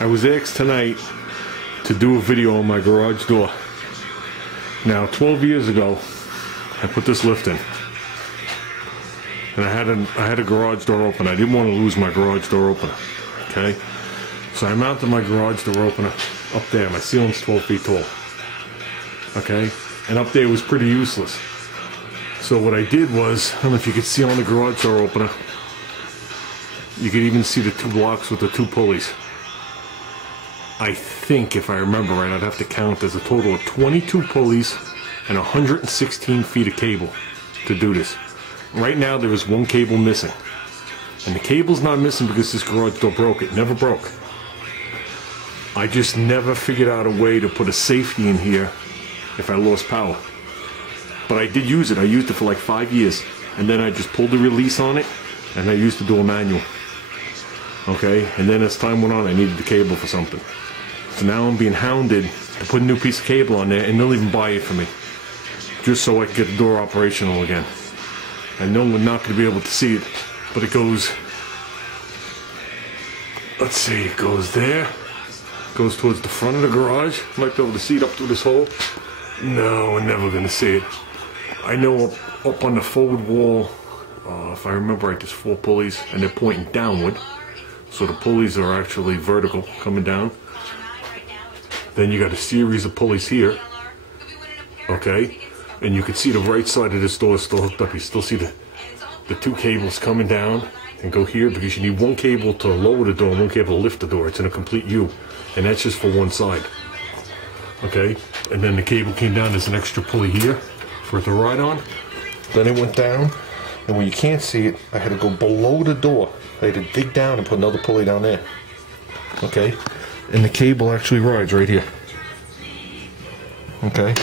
I was asked tonight to do a video on my garage door. Now, 12 years ago, I put this lift in, and I had a garage door opener. I didn't want to lose my garage door opener. Okay, so I mounted my garage door opener up there. My ceiling's 12 feet tall. Okay, and up there was pretty useless. So what I did was, I don't know if you could see on the garage door opener, you could even see the two blocks with the two pulleys. I think, if I remember right, I'd have to count, there's a total of 22 pulleys and 116 feet of cable to do this. Right now there is one cable missing. And the cable's not missing because this garage door broke. It never broke. I just never figured out a way to put a safety in here if I lost power. But I did use it. I used it for like 5 years. And then I just pulled the release on it and I used the door manual. Okay, and then as time went on, I needed the cable for something. So now I'm being hounded to put a new piece of cable on there, and they'll even buy it for me, just so I can get the door operational again. I know we're not going to be able to see it, but it goes, let's see, it goes there, goes towards the front of the garage. Might be able to see it up through this hole. No, we're never going to see it. I know up on the forward wall, if I remember right, there's 4 pulleys, and they're pointing downward. So the pulleys are actually vertical, coming down. Then you got a series of pulleys here. Okay? And you can see the right side of this door is still hooked up. You still see the 2 cables coming down and go here, because you need 1 cable to lower the door and 1 cable to lift the door. It's in a complete U. And that's just for one side. Okay? And then the cable came down. There's an extra pulley here for it to ride on. Then it went down. And when you can't see it, I had to go below the door. I had to dig down and put another pulley down there. Okay? And the cable actually rides right here. Okay?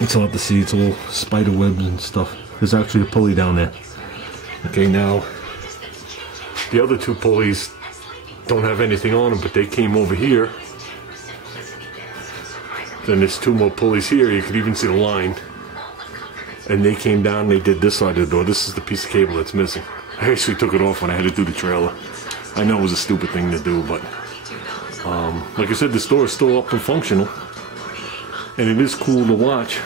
It's hard to see. It's all spider webs and stuff. There's actually a pulley down there. Okay, now, the other 2 pulleys don't have anything on them, but they came over here. Then there's 2 more pulleys here. You can even see the line. And they came down and they did this side of the door. This is the piece of cable that's missing. I actually took it off when I had to do the trailer. I know it was a stupid thing to do, but like I said, this door is still up and functional. And it is cool to watch.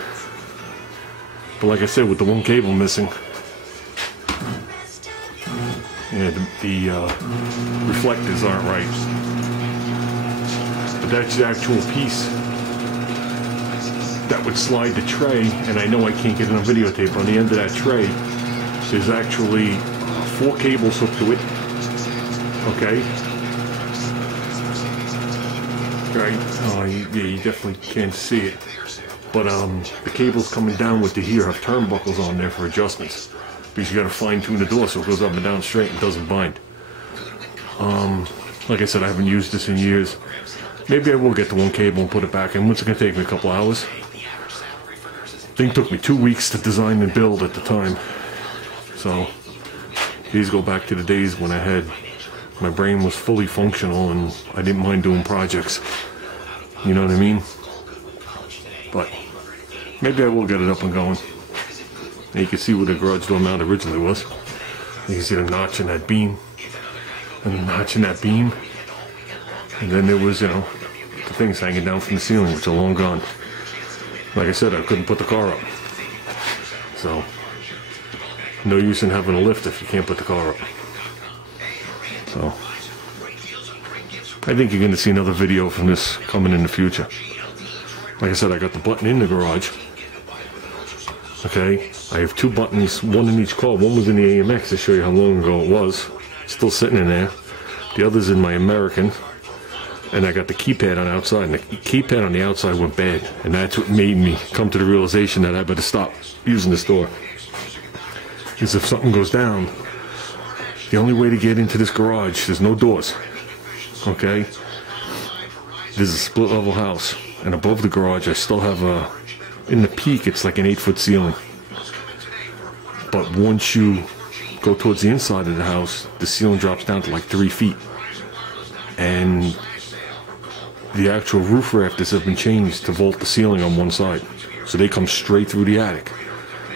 But like I said, with the 1 cable missing, yeah, the reflectors aren't right. But that's the actual piece that would slide the tray, and I know I can't get it on videotape. On the end of that tray, there's actually 4 cables hooked to it. Okay. Right. Oh, yeah, you definitely can't see it. But the cables coming down with the here have turnbuckles on there for adjustments, because you got to fine tune the door so it goes up and down straight and doesn't bind. Like I said, I haven't used this in years. Maybe I will get the 1 cable and put it back in. What's it gonna take me? A couple hours? Thing took me 2 weeks to design and build at the time. So these go back to the days when my brain was fully functional and I didn't mind doing projects. You know what I mean? But maybe I will get it up and going. And you can see where the garage door mount originally was. You can see the notch in that beam. And the notch in that beam. And then there was, you know, the things hanging down from the ceiling, which are long gone. Like I said, I couldn't put the car up. So, no use in having a lift if you can't put the car up. So, I think you're going to see another video from this coming in the future. Like I said, I got the button in the garage. Okay, I have 2 buttons, 1 in each car. One was in the AMX to show you how long ago it was. Still sitting in there. The other's in my American. And I got the keypad on the outside, and the keypad on the outside went bad. And that's what made me come to the realization that I better stop using this door. Because if something goes down, the only way to get into this garage, there's no doors. Okay? There's a split level house. And above the garage, I still have in the peak, it's like an 8-foot ceiling. But once you go towards the inside of the house, the ceiling drops down to like 3 feet. And the actual roof rafters have been changed to vault the ceiling on one side. So they come straight through the attic.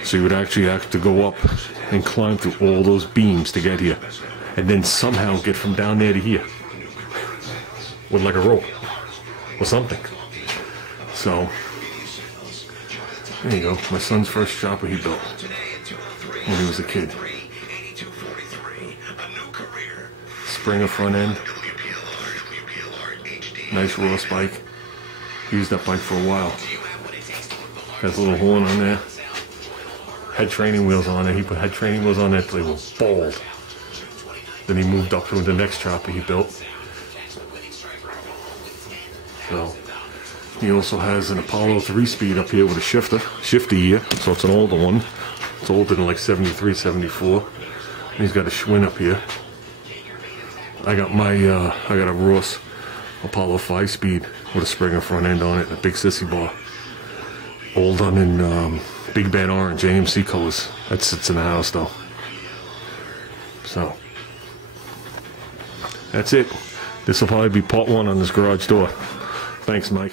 So you would actually have to go up and climb through all those beams to get here. And then somehow get from down there to here. with like a rope or something. So there you go. My son's first chopper he built when he was a kid. Springer front end. Nice raw spike. Used that bike for a while. Has a little horn on there. Had training wheels on it. He put head training wheels on there till they were bald. Then he moved up to the next chopper he built. So he also has an Apollo 3-speed up here with a shifter here. So it's an older one. It's older than like 73, 74. And he's got a Schwinn up here. I got a Ross Apollo 5-speed with a Springer front end on it, and a big sissy bar. All done in Big Bad Orange AMC colors. That sits in the house though. So that's it. This will probably be part 1 on this garage door. Thanks, Mike.